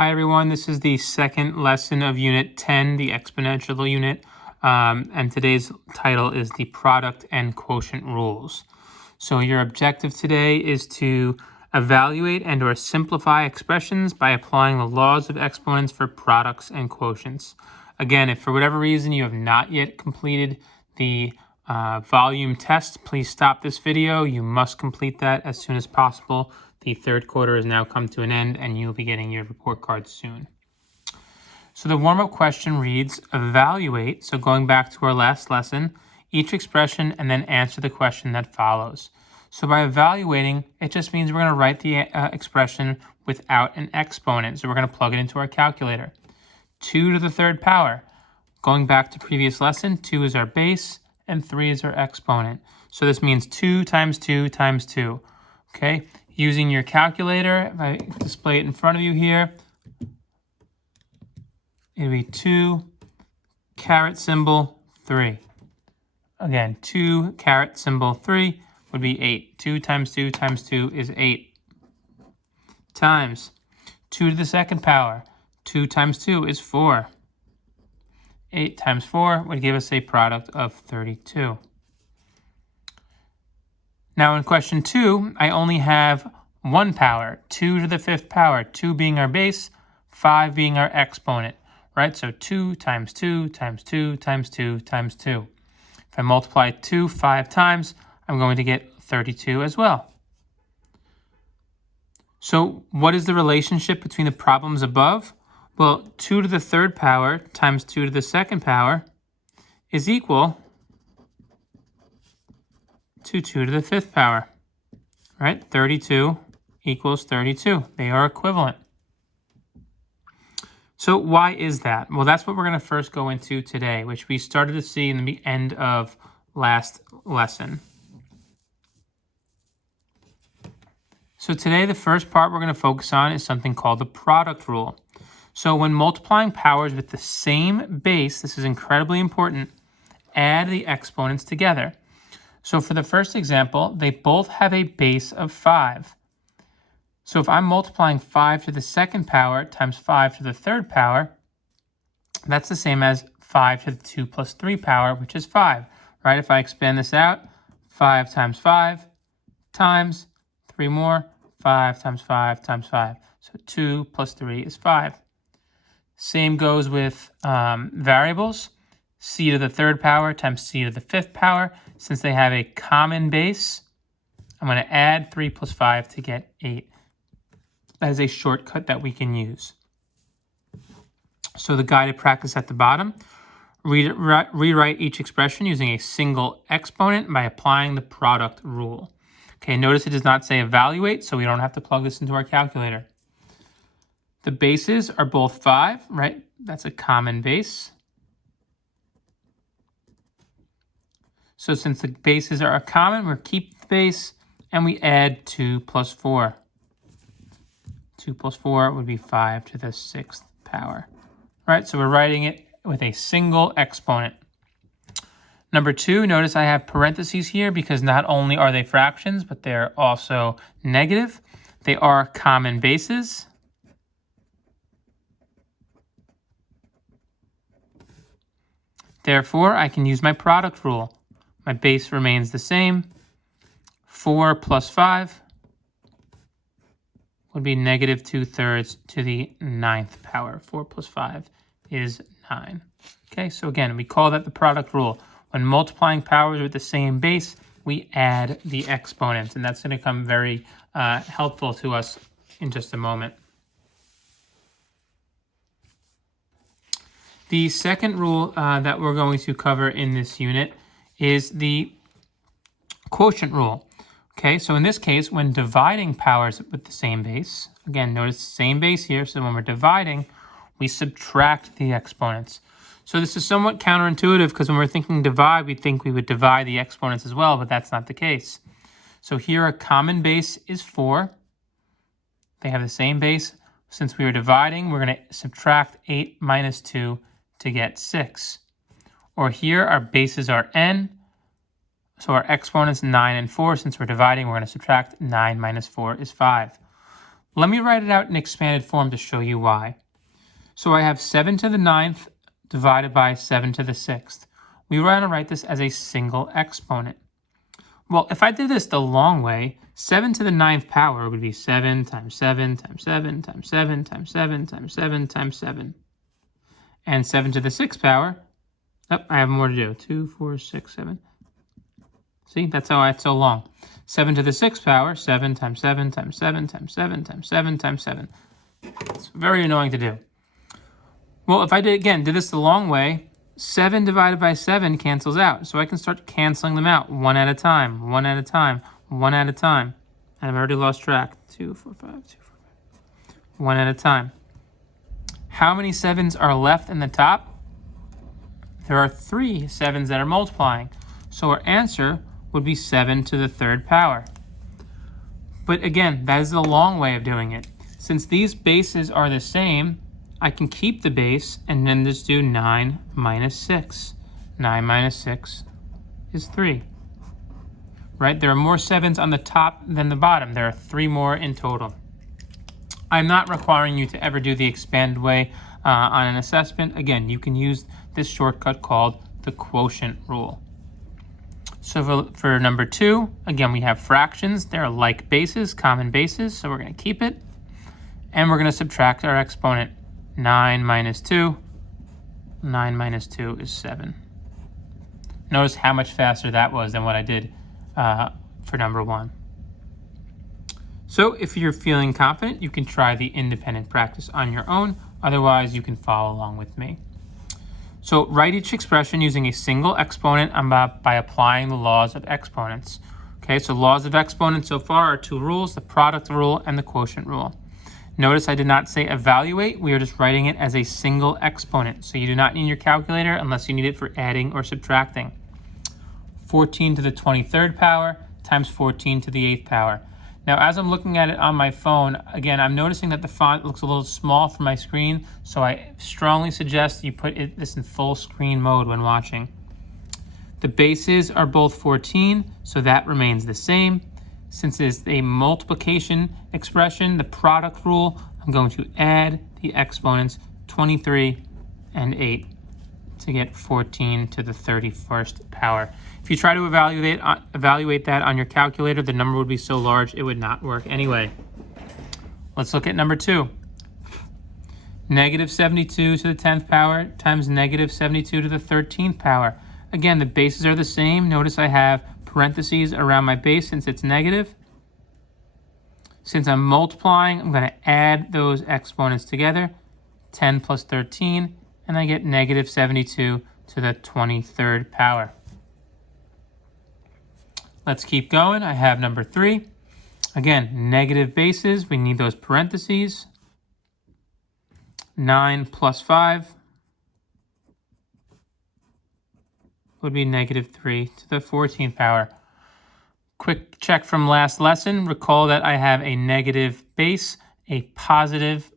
Hi everyone, this is the second lesson of Unit 10, the exponential unit, and today's title is the product and quotient rules. So your objective today is to evaluate and or simplify expressions by applying the laws of exponents for products and quotients. Again, if for whatever reason you have not yet completed the volume test, please stop this video. You must complete that as soon as possible. The third quarter has now come to an end and you'll be getting your report card soon. So the warm-up question reads, evaluate, so going back to our last lesson, each expression and then answer the question that follows. So by evaluating, it just means we're going to write the expression without an exponent. So we're going to plug it into our calculator. 2 to the third power. Going back to previous lesson, 2 is our base and 3 is our exponent. So this means 2 times 2 times 2. Okay, using your calculator, if I display it in front of you here, it'll be 2 caret symbol 3. Again, 2 caret symbol 3 would be 8. 2 times 2 times 2 is 8. Times 2 to the second power. 2 times 2 is 4. 8 times 4 would give us a product of 32. Now in question 2, I only have one power, 2 to the fifth power, 2 being our base, 5 being our exponent, right? So 2 times 2 times 2 times 2 times 2. If I multiply 2 5 times, I'm going to get 32 as well. So what is the relationship between the problems above? Well, 2 to the third power times 2 to the second power is equal to 2 to the fifth power, right? 32 equals 32. They are equivalent. So why is that? Well, that's what we're going to first go into today, which we started to see in the end of last lesson. So today, the first part we're going to focus on is something called the product rule. So when multiplying powers with the same base, this is incredibly important, add the exponents together. So for the first example, they both have a base of 5. So if I'm multiplying 5 to the second power times 5 to the third power, that's the same as 5 to the 2 plus 3 power, which is 5, right? If I expand this out, 5 times 5 times 3 more, 5 times 5 times 5. So 2 plus 3 is 5. Same goes with variables. C to the third power times C to the fifth power. Since they have a common base, I'm going to add 3 plus 5 to get 8. That is a shortcut that we can use. So the guided practice at the bottom, rewrite each expression using a single exponent by applying the product rule. Okay, notice it does not say evaluate, so we don't have to plug this into our calculator. The bases are both 5, right? That's a common base. So since the bases are common, we'll keep the base and we add 2 plus 4. 2 plus 4 would be 5 to the sixth power. All right, so we're writing it with a single exponent. Number 2, notice I have parentheses here because not only are they fractions, but they're also negative. They are common bases. Therefore, I can use my product rule. My base remains the same. 4 plus 5 would be negative 2/3 to the 9th power. 4 plus 5 is 9. Okay, so again, we call that the product rule. When multiplying powers with the same base, we add the exponents, and that's going to come very helpful to us in just a moment. The second rule that we're going to cover in this unit is the quotient rule. Okay, so in this case, when dividing powers with the same base, again, notice the same base here, so when we're dividing, we subtract the exponents. So this is somewhat counterintuitive because when we're thinking divide, we think we would divide the exponents as well, but that's not the case. So here a common base is 4. They have the same base. Since we are dividing, we're going to subtract 8 minus 2 to get 6. Or here our bases are n, so our exponents 9 and 4. Since we're dividing, we're going to subtract 9 minus 4 is 5. Let me write it out in expanded form to show you why. So I have 7 to the 9th divided by 7 to the 6th. We want to write this as a single exponent. Well, if I did this the long way, 7 to the 9th power would be 7 times 7 times 7 times 7 times 7 times 7 times 7. And 7 to the 6th power, oh, I have more to do. 2, 4, 6, 7. See, that's how it's so long. 7 to the 6th power, 7 times 7 times 7 times 7 times 7 times 7. It's very annoying to do. Well, if I did this the long way, 7 divided by 7 cancels out. So I can start canceling them out one at a time, one at a time, one at a time. And I've already lost track. 2, 4, 5, 2, 4, 5. One at a time. How many 7s are left in the top? There are 3 7s that are multiplying. So our answer would be 7 to the 3rd power. But again, that is the long way of doing it. Since these bases are the same, I can keep the base and then just do 9 minus 6. 9 minus 6 is 3. Right? There are more 7s on the top than the bottom. There are 3 more in total. I'm not requiring you to ever do the expanded way on an assessment. Again, you can use this shortcut called the quotient rule. So for number 2, again, we have fractions. They're like bases, common bases, so we're going to keep it. And we're going to subtract our exponent. 9 minus 2. 9 minus 2 is 7. Notice how much faster that was than what I did for number 1. So if you're feeling confident, you can try the independent practice on your own. Otherwise, you can follow along with me. So write each expression using a single exponent by applying the laws of exponents. Okay, so laws of exponents so far are 2 rules, the product rule and the quotient rule. Notice I did not say evaluate, we are just writing it as a single exponent. So you do not need your calculator unless you need it for adding or subtracting. 14 to the 23rd power times 14 to the 8th power. Now, as I'm looking at it on my phone, again, I'm noticing that the font looks a little small for my screen, so I strongly suggest you put this in full screen mode when watching. The bases are both 14, so that remains the same. Since it's a multiplication expression, the product rule, I'm going to add the exponents 23 and 8 to get 14 to the 31st power. If you try to evaluate that on your calculator, the number would be so large it would not work anyway. Let's look at number 2. Negative 72 to the 10th power times negative 72 to the 13th power. Again, the bases are the same. Notice I have parentheses around my base since it's negative. Since I'm multiplying, I'm going to add those exponents together. 10 plus 13, and I get negative 72 to the 23rd power. Let's keep going. I have number 3. Again, negative bases. We need those parentheses. 9 plus 5 would be negative 3 to the 14th power. Quick check from last lesson. Recall that I have a negative base, a positive,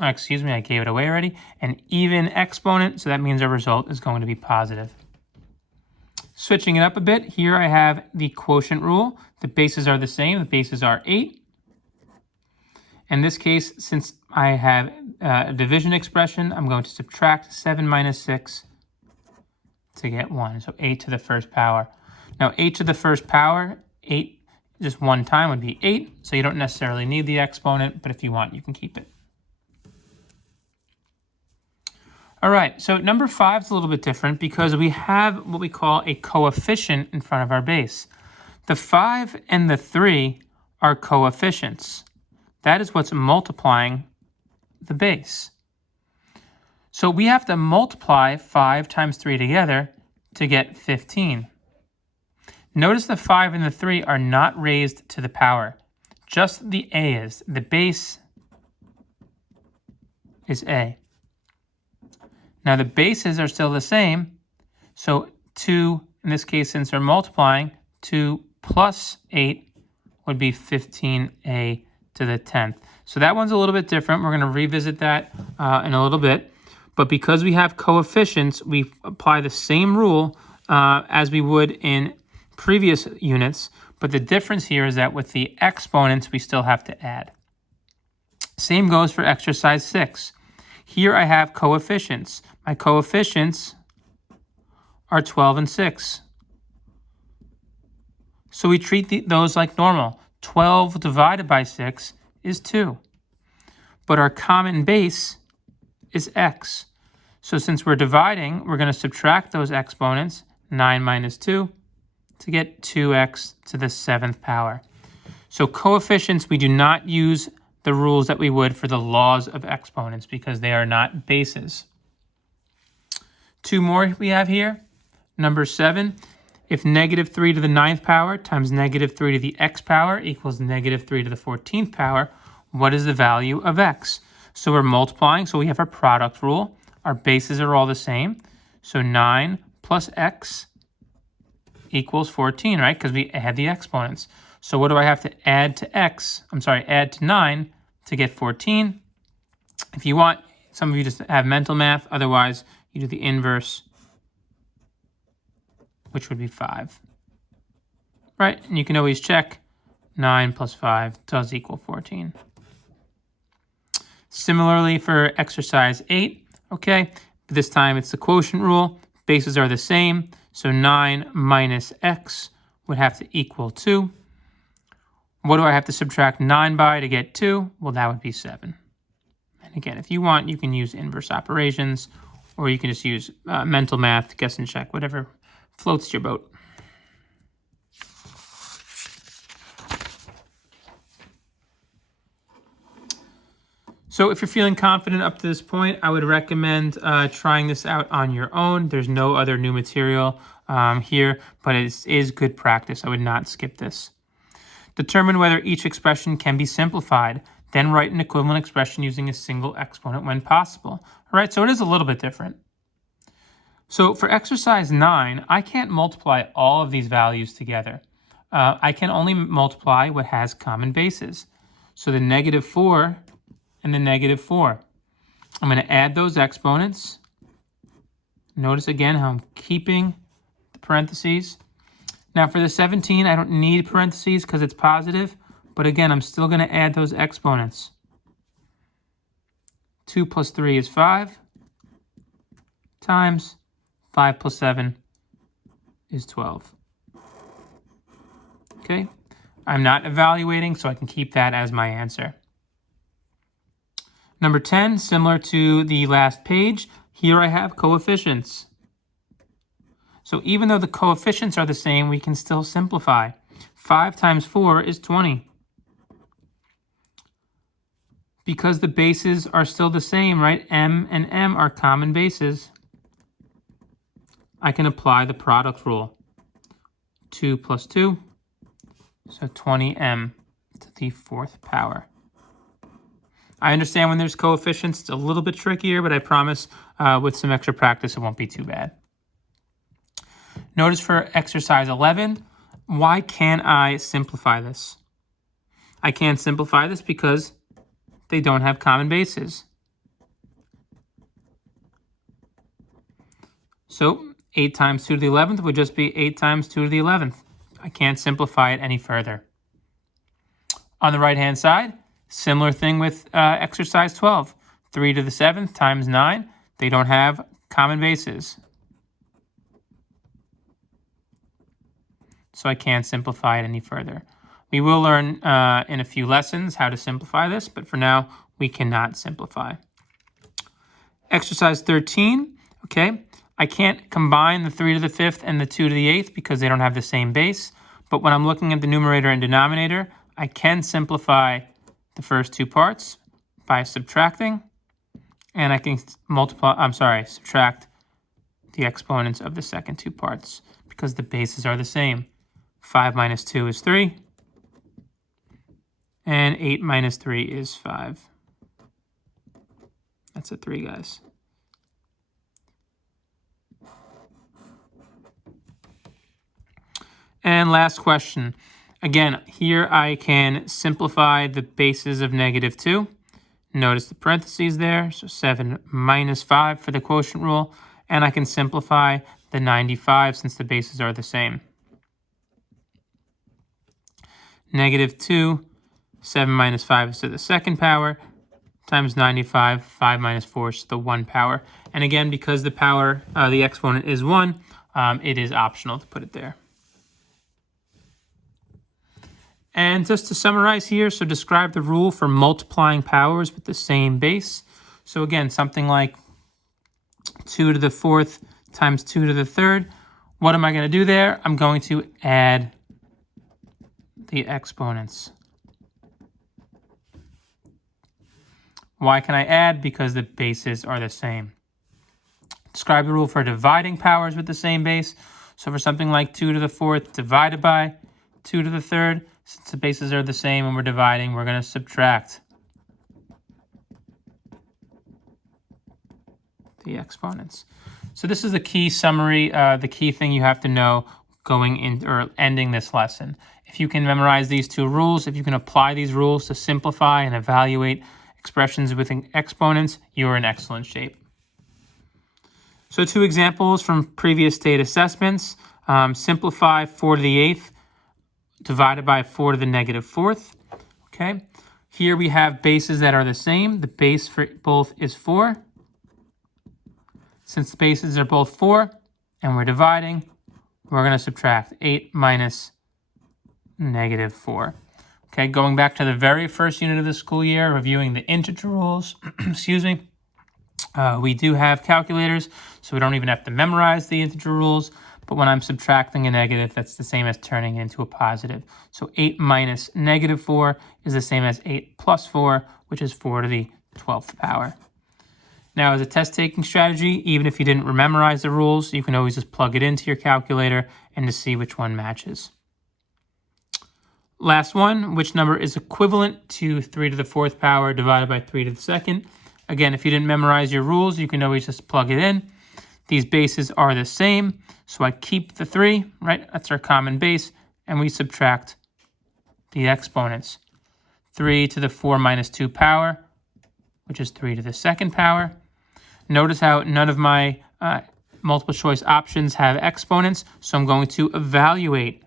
I gave it away already, an even exponent, so that means our result is going to be positive. Switching it up a bit, here I have the quotient rule. The bases are the same. The bases are 8. In this case, since I have a division expression, I'm going to subtract 7 minus 6 to get 1. So 8 to the 1st power. Now 8 to the 1st power, 8 just one time would be 8. So you don't necessarily need the exponent, but if you want, you can keep it. All right, so number 5 is a little bit different because we have what we call a coefficient in front of our base. The 5 and the 3 are coefficients. That is what's multiplying the base. So we have to multiply 5 times 3 together to get 15. Notice the 5 and the 3 are not raised to the power. Just the A is. The base is A. Now the bases are still the same, so 2, in this case, since they're multiplying, 2 plus 8 would be 15a to the 10th. So that one's a little bit different. We're going to revisit that in a little bit. But because we have coefficients, we apply the same rule as we would in previous units. But the difference here is that with the exponents, we still have to add. Same goes for exercise 6. Here I have coefficients. My coefficients are 12 and 6. So we treat those like normal. 12 divided by 6 is 2. But our common base is x. So since we're dividing, we're going to subtract those exponents, 9 minus 2, to get 2x to the 7th power. So coefficients, we do not use the rules that we would for the laws of exponents because they are not bases. 2 more we have here. Number 7, if negative 3 to the 9th power times negative 3 to the x power equals negative 3 to the 14th power, what is the value of x? So we're multiplying, so we have our product rule. Our bases are all the same. So 9 plus x equals 14, right? Because we add the exponents. So what do I have to add to add to 9 to get 14? If you want, some of you just have mental math. Otherwise, you do the inverse, which would be 5. Right? And you can always check 9 plus 5 does equal 14. Similarly for exercise 8, okay, this time it's the quotient rule. Bases are the same, so 9 minus x would have to equal 2. What do I have to subtract 9 by to get 2? Well, that would be 7. And again, if you want, you can use inverse operations, or you can just use mental math, guess and check, whatever floats your boat. So if you're feeling confident up to this point, I would recommend trying this out on your own. There's no other new material here, but it is good practice. I would not skip this. Determine whether each expression can be simplified. Then write an equivalent expression using a single exponent when possible. All right, so it is a little bit different. So for exercise 9, I can't multiply all of these values together. I can only multiply what has common bases. So the negative 4 and the negative 4. I'm going to add those exponents. Notice again how I'm keeping the parentheses. Now for the 17, I don't need parentheses because it's positive, but again, I'm still going to add those exponents. 2 plus 3 is 5 times 5 plus 7 is 12. Okay, I'm not evaluating, so I can keep that as my answer. Number 10, similar to the last page, here I have coefficients. So even though the coefficients are the same, we can still simplify. 5 times 4 is 20. Because the bases are still the same, right? M and M are common bases. I can apply the product rule. 2 plus 2, so 20m to the 4th power. I understand when there's coefficients, it's a little bit trickier, but I promise with some extra practice, it won't be too bad. Notice for exercise 11, why can't I simplify this? I can't simplify this because they don't have common bases. So 8 times 2 to the 11th would just be 8 times 2 to the 11th. I can't simplify it any further. On the right-hand side, similar thing with exercise 12. 3 to the 7th times 9. They don't have common bases. So I can't simplify it any further. We will learn in a few lessons how to simplify this, but for now, we cannot simplify. Exercise 13, okay. I can't combine the 3 to the 5th and the 2 to the 8th because they don't have the same base. But when I'm looking at the numerator and denominator, I can simplify the first two parts by subtracting, and I can subtract the exponents of the second two parts because the bases are the same. 5 minus 2 is 3, and 8 minus 3 is 5. That's a 3, guys. And last question. Again, here I can simplify the bases of negative 2. Notice the parentheses there, so 7 minus 5 for the quotient rule. And I can simplify the 95 since the bases are the same. Negative 2, 7 minus 5 is to the second power. times 95, 5 minus 4 is the 1 power. And again, because the power, the exponent is 1, it is optional to put it there. And just to summarize here, so describe the rule for multiplying powers with the same base. So again, something like 2 to the 4th times 2 to the 3rd. What am I going to do there? I'm going to add the exponents. Why can I add? Because the bases are the same. Describe the rule for dividing powers with the same base. So for something like 2 to the 4th divided by 2 to the 3rd, since the bases are the same and we're dividing, we're going to subtract the exponents. So this is the key summary, the key thing you have to know going in or ending this lesson. If you can memorize these two rules, if you can apply these rules to simplify and evaluate expressions with exponents, you're in excellent shape. So 2 examples from previous state assessments. Simplify 4 to the 8th divided by 4 to the negative 4th. Okay. Here we have bases that are the same. The base for both is 4. Since the bases are both 4 and we're dividing, we're going to subtract 8 minus negative 4. Okay, going back to the very first unit of the school year, reviewing the integer rules, excuse me, we do have calculators, so we don't even have to memorize the integer rules, but when I'm subtracting a negative, that's the same as turning it into a positive. So 8 minus negative 4 is the same as 8 plus 4, which is 4 to the 12th power. Now, as a test-taking strategy, even if you didn't memorize the rules, you can always just plug it into your calculator and to see which one matches. Last one, which number is equivalent to 3 to the 4th power divided by 3 to the 2nd? Again, if you didn't memorize your rules, you can always just plug it in. These bases are the same, so I keep the 3, right? That's our common base, and we subtract the exponents. 3 to the 4 minus 2 power, which is 3 to the 2nd power. Notice how none of my multiple choice options have exponents, so I'm going to evaluate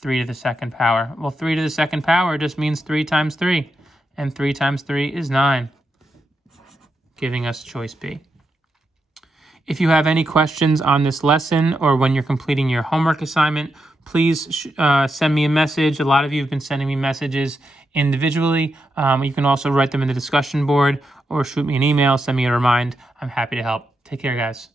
3 to the 2nd power. Well, 3 to the 2nd power just means 3 times 3, and 3 times 3 is 9, giving us choice B. If you have any questions on this lesson or when you're completing your homework assignment, please send me a message. A lot of you have been sending me messages individually. You can also write them in the discussion board or shoot me an email, send me a remind. I'm happy to help. Take care, guys.